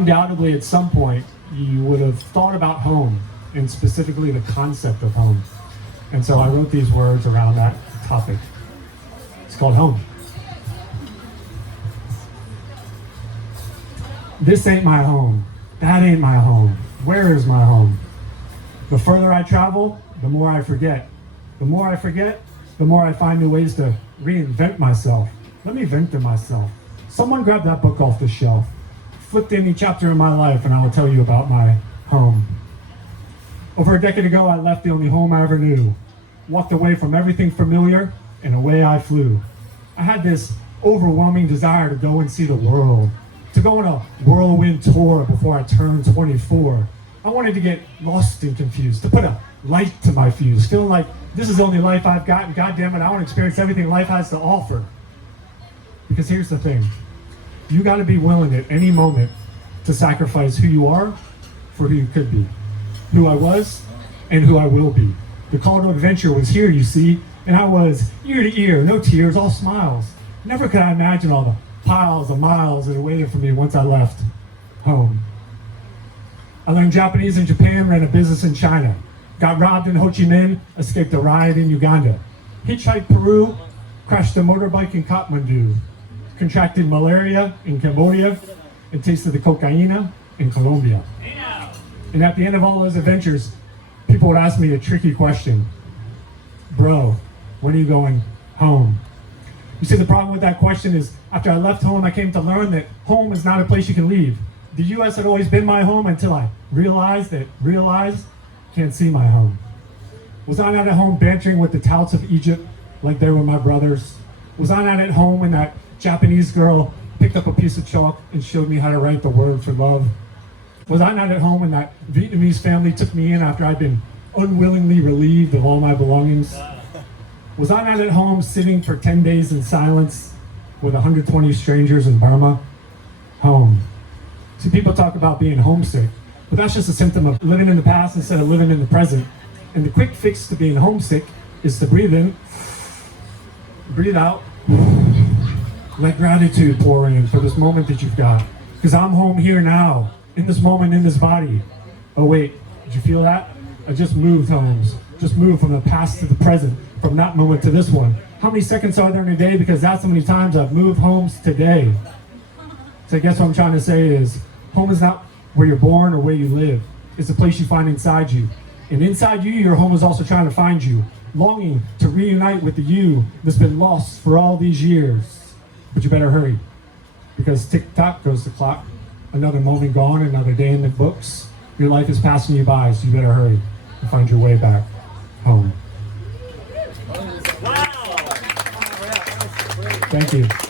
undoubtedly at some point you would have thought about home, and specifically the concept of home. And so I wrote these words around that topic. It's called home. This ain't my home. That ain't my home. Where is my home? The further I travel, the more I forget. The more I forget, the more I find new ways to reinvent myself. Let me vent to myself. Someone grab that book off the shelf. Flip to any chapter in my life and I will tell you about my home. Over a decade ago, I left the only home I ever knew. Walked away from everything familiar and away I flew. I had this overwhelming desire to go and see the world, to go on a whirlwind tour before I turned 24. I wanted to get lost and confused, to put a light to my fuse, feeling like this is the only life I've got, and God damn it, I want to experience everything life has to offer. Because here's the thing, you got to be willing at any moment to sacrifice who you are for who you could be, who I was and who I will be. The call to adventure was here, you see, and I was ear to ear, no tears, all smiles. Never could I imagine all the piles of miles that awaited for me once I left home. I learned Japanese in Japan, ran a business in China, got robbed in Ho Chi Minh, escaped a riot in Uganda, hitchhiked Peru, crashed a motorbike in Kathmandu, contracted malaria in Cambodia, and tasted the cocaine in Colombia. And at the end of all those adventures, people would ask me a tricky question. Bro, when are you going home? You see, the problem with that question is, after I left home, I came to learn that home is not a place you can leave. The U.S. had always been my home until I realized can't see my home. Was I not at home bantering with the touts of Egypt like they were my brothers? Was I not at home when that Japanese girl picked up a piece of chalk and showed me how to write the word for love? Was I not at home when that Vietnamese family took me in after I'd been unwillingly relieved of all my belongings? Was I not at home sitting for 10 days in silence with 120 strangers in Burma? Home. See, people talk about being homesick, but that's just a symptom of living in the past instead of living in the present. And the quick fix to being homesick is to breathe in, breathe out, let gratitude pour in for this moment that you've got. Because I'm home here now, in this moment, in this body. Oh wait, did you feel that? I just moved homes. Just moved from the past to the present, from that moment to this one. How many seconds are there in a day? Because that's how many times I've moved homes today. So I guess what I'm trying to say is, home is not where you're born or where you live. It's the place you find inside you. And inside you, your home is also trying to find you, longing to reunite with the you that's been lost for all these years. But you better hurry, because tick-tock goes the clock. Another moment gone, another day in the books. Your life is passing you by, so you better hurry and find your way back home. Wow. Thank you.